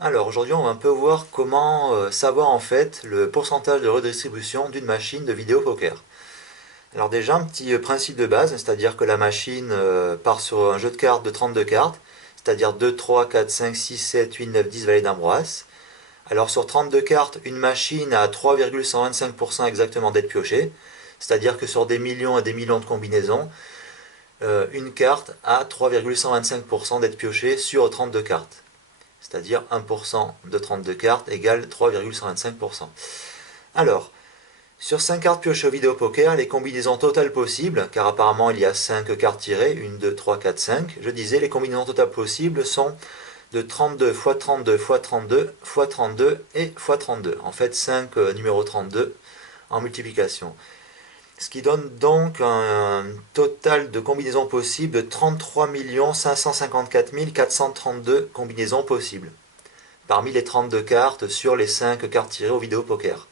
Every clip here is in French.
Alors aujourd'hui on va un peu voir comment savoir en fait le pourcentage de redistribution d'une machine de vidéo poker. Alors déjà un petit principe de base, c'est-à-dire que la machine part sur un jeu de cartes de 32 cartes, c'est-à-dire 2, 3, 4, 5, 6, 7, 8, 9, 10 valets d'Ambroise. Alors sur 32 cartes, une machine a 3,125% exactement d'être piochée, c'est-à-dire que sur des millions et des millions de combinaisons, une carte a 3,125% d'être piochée sur 32 cartes. C'est-à-dire 1% de 32 cartes égale 3,125%. Alors, sur 5 cartes piochées au vidéo poker, les combinaisons totales possibles, car apparemment il y a 5 cartes tirées, 1, 2, 3, 4, 5, je disais les combinaisons totales possibles sont de 32 x 32 x 32 x 32 et x 32. En fait 5 numéros 32 en multiplication. Ce qui donne donc un total de combinaisons possibles de 33 554 432 combinaisons possibles parmi les 32 cartes sur les 5 cartes tirées au vidéo poker.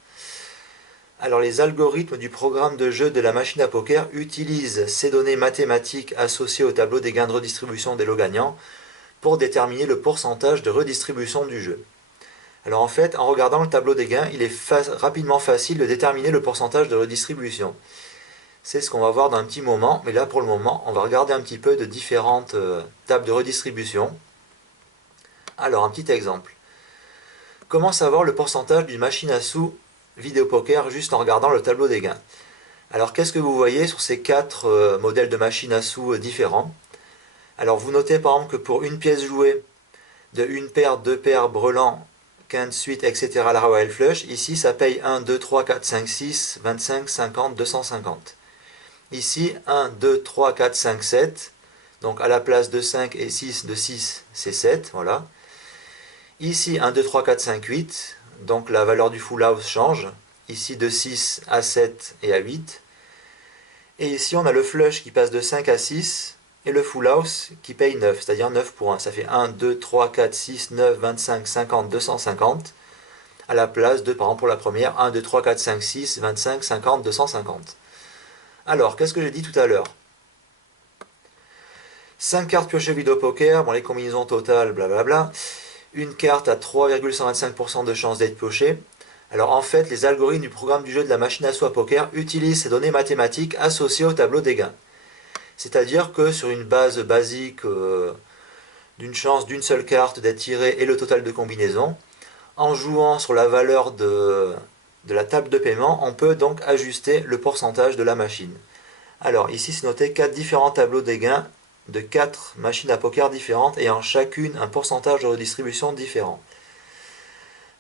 Alors les algorithmes du programme de jeu de la machine à poker utilisent ces données mathématiques associées au tableau des gains de redistribution des lots gagnants pour déterminer le pourcentage de redistribution du jeu. Alors en fait, en regardant le tableau des gains, il est rapidement facile de déterminer le pourcentage de redistribution. C'est ce qu'on va voir dans un petit moment, mais là pour le moment, on va regarder un petit peu de différentes tables de redistribution. Alors un petit exemple. Comment savoir le pourcentage d'une machine à sous vidéo poker juste en regardant le tableau des gains? Alors qu'est-ce que vous voyez sur ces 4 modèles de machines à sous différents? Alors vous notez par exemple que pour une pièce jouée de une paire, deux paires, brelan, quinte, suite, etc. la Royal Flush, ici ça paye 1, 2, 3, 4, 5, 6, 25, 50, 250. Ici 1, 2, 3, 4, 5, 7. Donc à la place de 5 et 6, de 6, c'est 7, voilà. Ici 1, 2, 3, 4, 5, 8. Donc la valeur du full house change. Ici de 6 à 7 et à 8. Et ici on a le flush qui passe de 5 à 6 et le full house qui paye 9, c'est-à-dire 9 pour 1. Ça fait 1, 2, 3, 4, 6, 9, 25, 50, 250. À la place de, par exemple pour la première, 1, 2, 3, 4, 5, 6, 25, 50, 250. Alors, qu'est-ce que j'ai dit tout à l'heure? 5 cartes piochées vidéo poker, bon les combinaisons totales, blablabla. Une carte a 3,125% de chance d'être piochée. Alors en fait, les algorithmes du programme du jeu de la machine à sous à poker utilisent ces données mathématiques associées au tableau des gains. C'est-à-dire que sur une base basique d'une chance d'une seule carte d'être tirée et le total de combinaisons, en jouant sur la valeur de la table de paiement, on peut donc ajuster le pourcentage de la machine. Alors ici c'est noté 4 différents tableaux des gains de 4 machines à poker différentes ayant chacune un pourcentage de redistribution différent.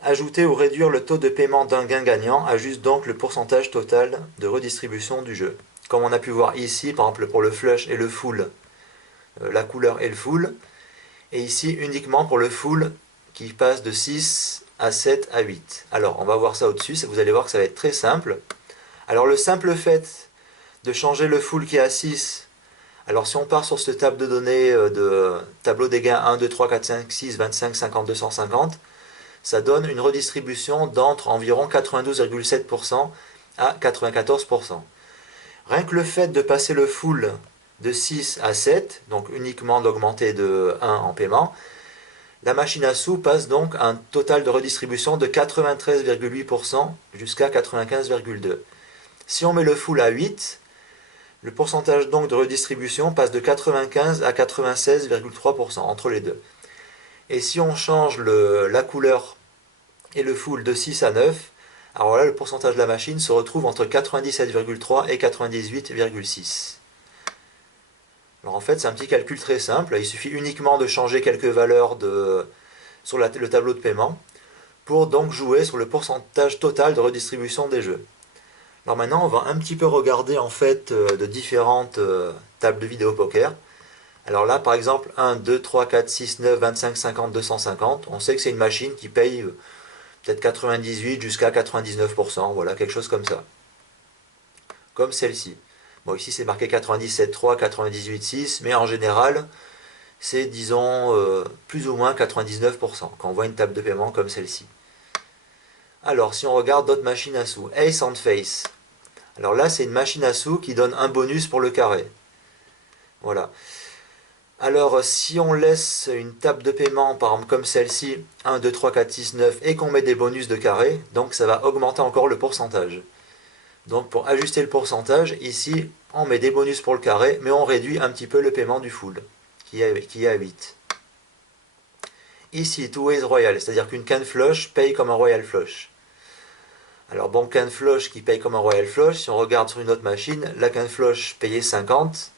Ajouter ou réduire le taux de paiement d'un gain gagnant ajuste donc le pourcentage total de redistribution du jeu. Comme on a pu voir ici, par exemple pour le flush et le full, la couleur est le full, et ici uniquement pour le full qui passe de 6 à 7 à 8. Alors on va voir ça au-dessus, vous allez voir que ça va être très simple. Alors le simple fait de changer le full qui est à 6, alors si on part sur cette table de données de tableau des gains 1, 2, 3, 4, 5, 6, 25, 50, 250, ça donne une redistribution d'entre environ 92,7% à 94%. Rien que le fait de passer le full de 6 à 7, donc uniquement d'augmenter de 1 en paiement, la machine à sous passe donc à un total de redistribution de 93,8% jusqu'à 95,2%. Si on met le full à 8, le pourcentage donc de redistribution passe de 95 à 96,3% entre les deux. Et si on change la couleur et le full de 6 à 9, alors là le pourcentage de la machine se retrouve entre 97,3 et 98,6. Alors en fait c'est un petit calcul très simple, il suffit uniquement de changer quelques valeurs sur le tableau de paiement pour donc jouer sur le pourcentage total de redistribution des jeux. Alors maintenant on va un petit peu regarder en fait de différentes tables de vidéo poker. Alors là par exemple 1, 2, 3, 4, 6, 9, 25, 50, 250, on sait que c'est une machine qui paye peut-être 98 jusqu'à 99%, voilà quelque chose comme ça. Comme celle-ci. Bon ici c'est marqué 97,3, 98,6, mais en général c'est disons plus ou moins 99% quand on voit une table de paiement comme celle-ci. Alors si on regarde d'autres machines à sous, Ace and Face. Alors là c'est une machine à sous qui donne un bonus pour le carré. Voilà. Alors, si on laisse une table de paiement, par exemple comme celle-ci, 1, 2, 3, 4, 6, 9, et qu'on met des bonus de carré, donc ça va augmenter encore le pourcentage. Donc pour ajuster le pourcentage, ici, on met des bonus pour le carré, mais on réduit un petit peu le paiement du full, qui est à 8. Ici, two ways royal, c'est-à-dire qu'une can flush paye comme un royal flush. Alors bon, can flush qui paye comme un royal flush, si on regarde sur une autre machine, la can flush payait 50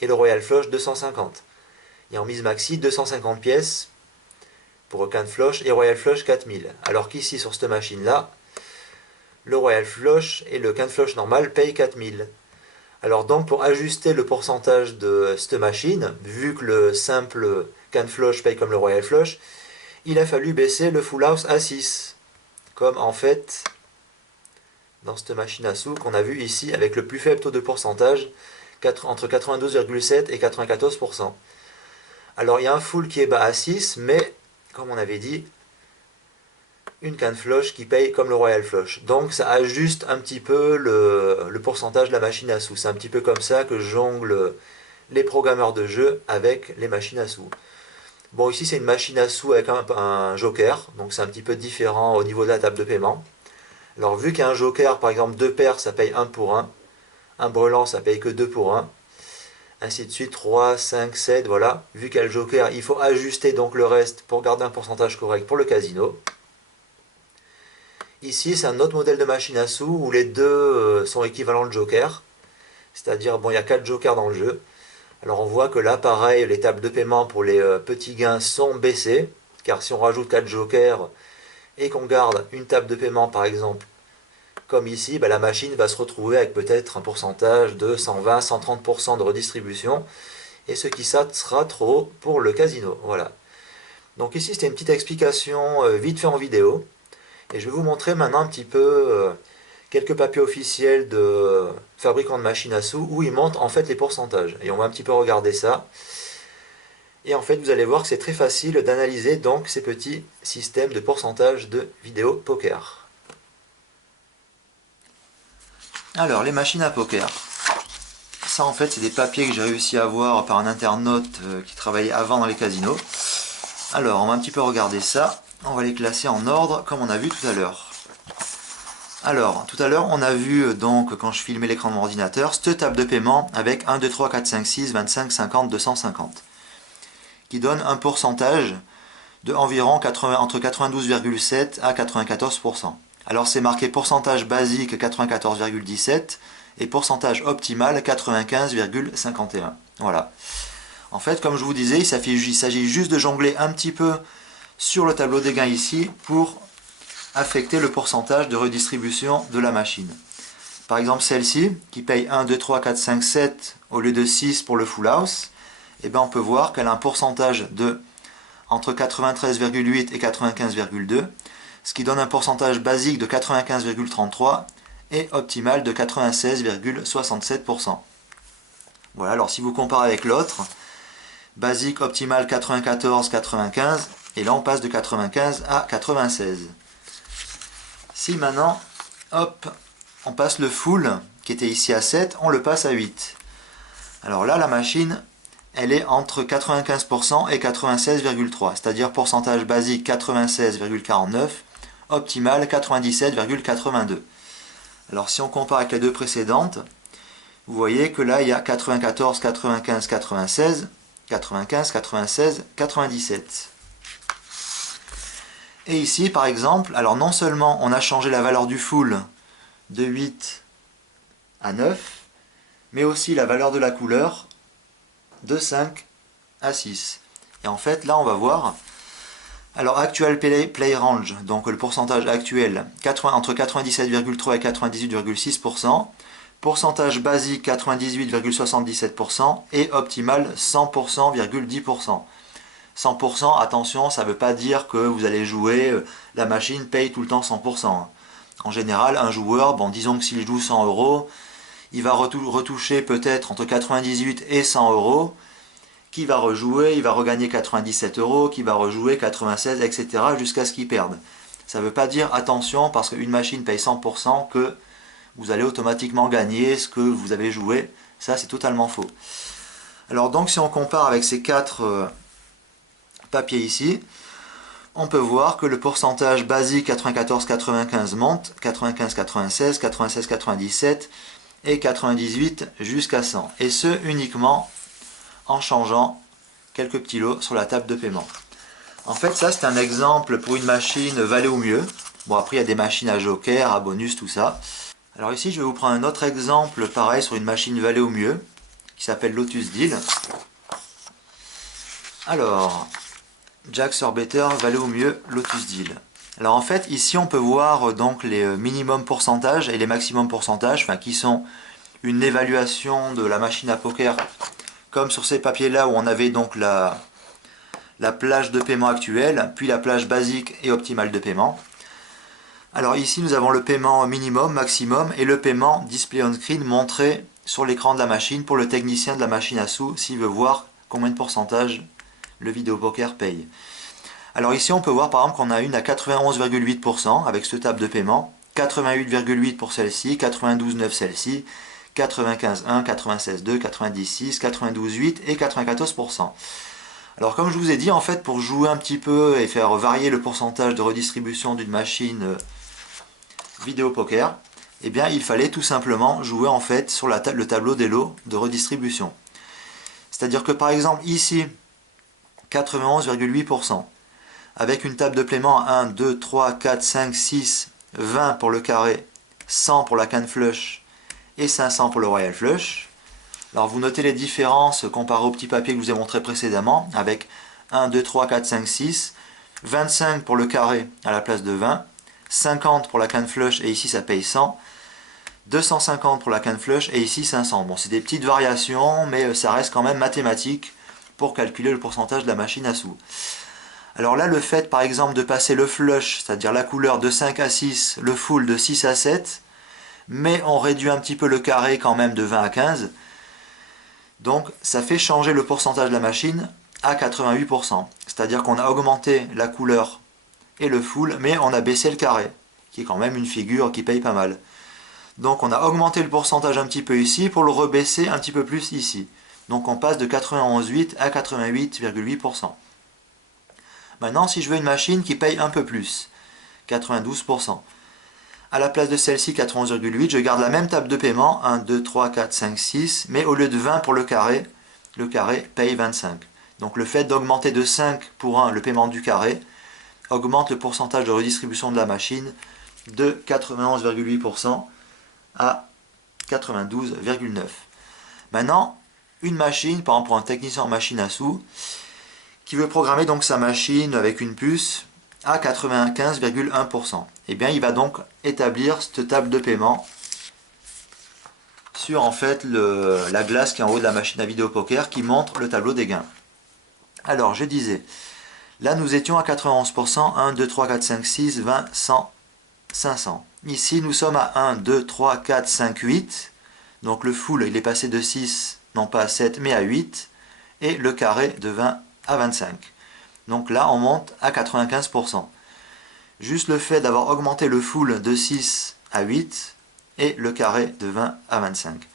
et le royal flush 250. Et en mise maxi, 250 pièces pour can flush et royal flush 4000. Alors qu'ici, sur cette machine-là, le royal flush et le can flush normal payent 4000. Alors donc pour ajuster le pourcentage de cette machine, vu que le simple can flush paye comme le royal flush, il a fallu baisser le full house à 6. Comme en fait dans cette machine à sous qu'on a vu ici avec le plus faible taux de pourcentage, entre 92,7 et 94%. Alors il y a un full qui est bas à 6, mais comme on avait dit, une can flush qui paye comme le royal flush. Donc ça ajuste un petit peu le pourcentage de la machine à sous. C'est un petit peu comme ça que jonglent les programmeurs de jeu avec les machines à sous. Bon, ici c'est une machine à sous avec un joker, donc c'est un petit peu différent au niveau de la table de paiement. Alors vu qu'il y a un joker, par exemple 2 paires, ça paye 1 pour 1. Un brelan, ça paye que 2 pour 1. Ainsi de suite, 3, 5, 7, voilà. Vu qu'il y a le joker, il faut ajuster donc le reste pour garder un pourcentage correct pour le casino. Ici, c'est un autre modèle de machine à sous où les deux sont équivalents de joker. C'est-à-dire, bon, il y a 4 jokers dans le jeu. Alors on voit que là, pareil, les tables de paiement pour les petits gains sont baissées. Car si on rajoute 4 jokers et qu'on garde une table de paiement, par exemple, comme ici, la machine va se retrouver avec peut-être un pourcentage de 120, 130% de redistribution. Et ce qui ça sera trop pour le casino. Voilà. Donc ici, c'était une petite explication vite fait en vidéo. Et je vais vous montrer maintenant un petit peu quelques papiers officiels de fabricants de machines à sous où ils montrent en fait les pourcentages. Et on va un petit peu regarder ça. Et en fait, vous allez voir que c'est très facile d'analyser donc ces petits systèmes de pourcentage de vidéo poker. Alors, les machines à poker. Ça, en fait, c'est des papiers que j'ai réussi à avoir par un internaute qui travaillait avant dans les casinos. Alors, on va un petit peu regarder ça. On va les classer en ordre, comme on a vu tout à l'heure. Alors, tout à l'heure, on a vu, donc, quand je filmais l'écran de mon ordinateur, cette table de paiement avec 1, 2, 3, 4, 5, 6, 25, 50, 250, qui donne un pourcentage de environ entre 92,7 à 94%. Alors, c'est marqué pourcentage basique 94,17 et pourcentage optimal 95,51. Voilà. En fait, comme je vous disais, il s'agit juste de jongler un petit peu sur le tableau des gains ici pour affecter le pourcentage de redistribution de la machine. Par exemple celle-ci, qui paye 1, 2, 3, 4, 5, 7 au lieu de 6 pour le full house, et bien on peut voir qu'elle a un pourcentage de entre 93,8 et 95,2, ce qui donne un pourcentage basique de 95,33 et optimal de 96,67%. Voilà, alors si vous comparez avec l'autre, basique, optimal 94, 95, et là on passe de 95 à 96. Si maintenant, hop, on passe le full, qui était ici à 7, on le passe à 8. Alors là, la machine, elle est entre 95% et 96,3, c'est-à-dire pourcentage basique 96,49, optimal 97,82. Alors si on compare avec les deux précédentes, vous voyez que là, il y a 94, 95, 96, 95, 96, 97. Et ici, par exemple, alors non seulement on a changé la valeur du full de 8 à 9, mais aussi la valeur de la couleur de 5 à 6. Et en fait, là, on va voir, alors actual play range, donc le pourcentage actuel, entre 97,3 et 98,6%, pourcentage basique 98,77% et optimal 100,10%. 100%, attention, ça ne veut pas dire que vous allez jouer, la machine paye tout le temps 100%. En général, un joueur, bon, disons que s'il joue 100 euros, il va retoucher peut-être entre 98 et 100 euros, qui va rejouer, il va regagner 97 euros, qui va rejouer 96, etc. jusqu'à ce qu'il perde. Ça ne veut pas dire, attention, parce qu'une machine paye 100%, que vous allez automatiquement gagner ce que vous avez joué. Ça, c'est totalement faux. Alors donc si on compare avec ces 4 papiers ici, on peut voir que le pourcentage basique 94-95 monte, 95-96, 96-97 et 98 jusqu'à 100. Et ce uniquement en changeant quelques petits lots sur la table de paiement. En fait, ça c'est un exemple pour une machine valet ou mieux. Bon, après il y a des machines à joker, à bonus, tout ça. Alors ici, je vais vous prendre un autre exemple, pareil, sur une machine valet ou mieux, qui s'appelle Lotus Deal. Alors, Jack Sorbetter, valet ou mieux, Lotus Deal. Alors en fait, ici on peut voir donc les minimum pourcentages et les maximum pourcentages, enfin qui sont une évaluation de la machine à poker, comme sur ces papiers-là où on avait donc la plage de paiement actuelle, puis la plage basique et optimale de paiement. Alors ici nous avons le paiement minimum, maximum et le paiement display on screen montré sur l'écran de la machine pour le technicien de la machine à sous s'il veut voir combien de pourcentage le vidéo poker paye. Alors ici on peut voir par exemple qu'on a une à 91,8% avec cette table de paiement, 88,8% pour celle-ci, 92,9% celle-ci, 95,1%, 96,2%, 90,6%, 92,8% et 94%. Alors comme je vous ai dit, en fait pour jouer un petit peu et faire varier le pourcentage de redistribution d'une machine vidéo poker, eh bien il fallait tout simplement jouer en fait sur le tableau des lots de redistribution. C'est-à-dire que par exemple ici, 91,8%, avec une table de paiement 1, 2, 3, 4, 5, 6, 20 pour le carré, 100 pour la canne flush et 500 pour le royal flush. Alors vous notez les différences comparées au petit papier que je vous ai montré précédemment, avec 1, 2, 3, 4, 5, 6, 25 pour le carré à la place de 20, 50 pour la canne flush et ici ça paye 100, 250 pour la canne flush et ici 500. Bon, c'est des petites variations, mais ça reste quand même mathématique pour calculer le pourcentage de la machine à sous. Alors là, le fait par exemple de passer le flush, c'est-à-dire la couleur de 5 à 6, le full de 6 à 7, mais on réduit un petit peu le carré quand même de 20 à 15, donc ça fait changer le pourcentage de la machine à 88%. C'est-à-dire qu'on a augmenté la couleur et le full, mais on a baissé le carré, qui est quand même une figure qui paye pas mal. Donc on a augmenté le pourcentage un petit peu ici pour le rebaisser un petit peu plus ici. Donc on passe de 91,8 à 88,8%. Maintenant, si je veux une machine qui paye un peu plus, 92%, à la place de celle-ci, 91,8, je garde la même table de paiement, 1, 2, 3, 4, 5, 6, mais au lieu de 20 pour le carré paye 25. Donc le fait d'augmenter de 5 pour 1 le paiement du carré augmente le pourcentage de redistribution de la machine de 91,8% à 92,9%. Maintenant, une machine, par exemple pour un technicien en machine à sous, qui veut programmer donc sa machine avec une puce à 95,1%. Et bien il va donc établir cette table de paiement sur en fait la glace qui est en haut de la machine à vidéo poker qui montre le tableau des gains. Alors je disais, là nous étions à 91%, 1, 2, 3, 4, 5, 6, 20, 100, 500. Ici nous sommes à 1, 2, 3, 4, 5, 8. Donc le full il est passé de 6, non pas à 7 mais à 8. Et le carré de 20 à 25. Donc là, on monte à 95%. Juste le fait d'avoir augmenté le full de 6 à 8 et le carré de 20 à 25.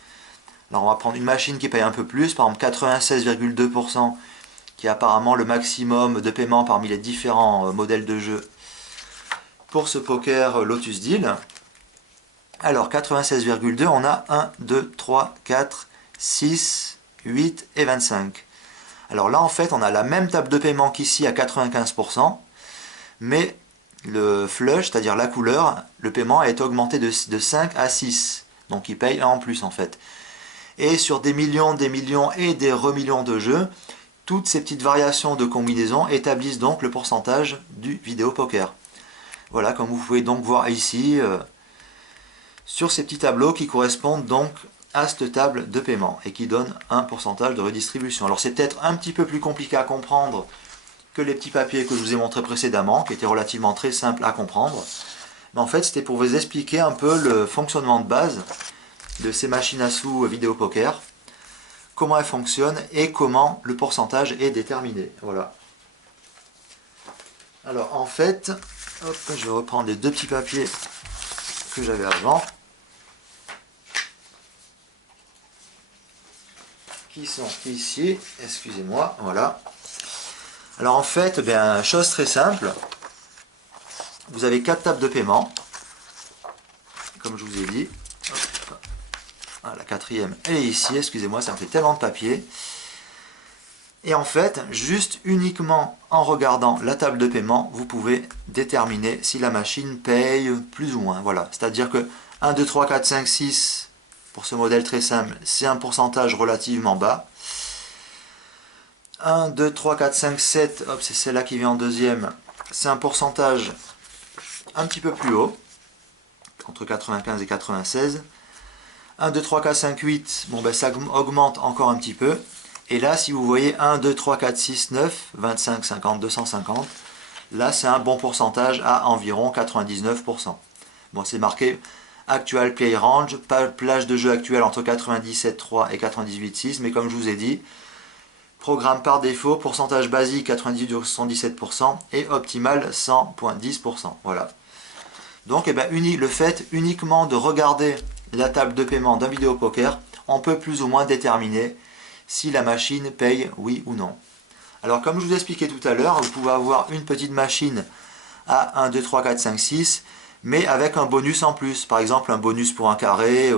Alors on va prendre une machine qui paye un peu plus, par exemple 96,2%, qui est apparemment le maximum de paiement parmi les différents modèles de jeu pour ce poker Lotus Deal. Alors 96,2, on a 1, 2, 3, 4, 6, 8 et 25. Alors là, en fait, on a la même table de paiement qu'ici à 95%, mais le flush, c'est-à-dire la couleur, le paiement a été augmenté de 5 à 6. Donc il paye 1 en plus, en fait. Et sur des millions et des remillions de jeux, toutes ces petites variations de combinaison établissent donc le pourcentage du vidéo poker. Voilà, comme vous pouvez donc voir ici, sur ces petits tableaux qui correspondent donc à cette table de paiement et qui donne un pourcentage de redistribution. Alors c'est peut-être un petit peu plus compliqué à comprendre que les petits papiers que je vous ai montrés précédemment, qui étaient relativement très simples à comprendre. Mais en fait c'était pour vous expliquer un peu le fonctionnement de base de ces machines à sous vidéo poker, comment elles fonctionnent et comment le pourcentage est déterminé. Voilà. Alors en fait, hop, je vais reprendre les deux petits papiers que j'avais avant, qui sont ici. Excusez-moi, voilà. Alors en fait, bien, chose très simple, vous avez 4 tables de paiement, comme je vous ai dit. Hop. Ah, la quatrième, elle est ici, excusez-moi, ça me fait tellement de papier. Et en fait, juste uniquement en regardant la table de paiement, vous pouvez déterminer si la machine paye plus ou moins. Voilà, c'est-à-dire que 1, 2, 3, 4, 5, 6, pour ce modèle très simple, c'est un pourcentage relativement bas. 1, 2, 3, 4, 5, 7, hop, c'est celle-là qui vient en deuxième, c'est un pourcentage un petit peu plus haut, entre 95 et 96. 1, 2, 3, 4, 5, 8, bon ben ça augmente encore un petit peu. Et là, si vous voyez 1, 2, 3, 4, 6, 9, 25, 50, 250, là c'est un bon pourcentage à environ 99%. Bon, c'est marqué Actual Play Range, plage de jeu actuelle entre 97,3 et 98,6, mais comme je vous ai dit, programme par défaut, pourcentage basique 98,77% et optimal 100,10%. Voilà. Donc eh ben, le fait uniquement de regarder la table de paiement d'un vidéo poker, on peut plus ou moins déterminer si la machine paye oui ou non. Alors comme je vous ai expliqué tout à l'heure, vous pouvez avoir une petite machine à 1, 2, 3, 4, 5, 6, mais avec un bonus en plus. Par exemple un bonus pour un carré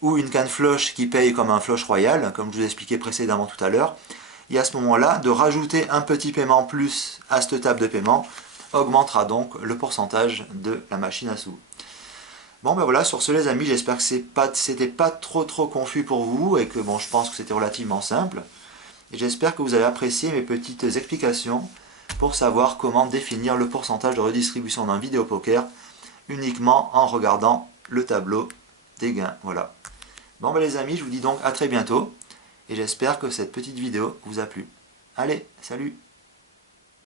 ou une canne flush qui paye comme un flush royal, comme je vous ai expliqué précédemment tout à l'heure. Et à ce moment-là, de rajouter un petit paiement plus à cette table de paiement augmentera donc le pourcentage de la machine à sous. Bon ben voilà, sur ce les amis, j'espère que c'était pas trop confus pour vous et que bon, je pense que c'était relativement simple. Et j'espère que vous avez apprécié mes petites explications pour savoir comment définir le pourcentage de redistribution d'un vidéo poker uniquement en regardant le tableau des gains. Voilà. Bon ben les amis, je vous dis donc à très bientôt et j'espère que cette petite vidéo vous a plu. Allez, salut!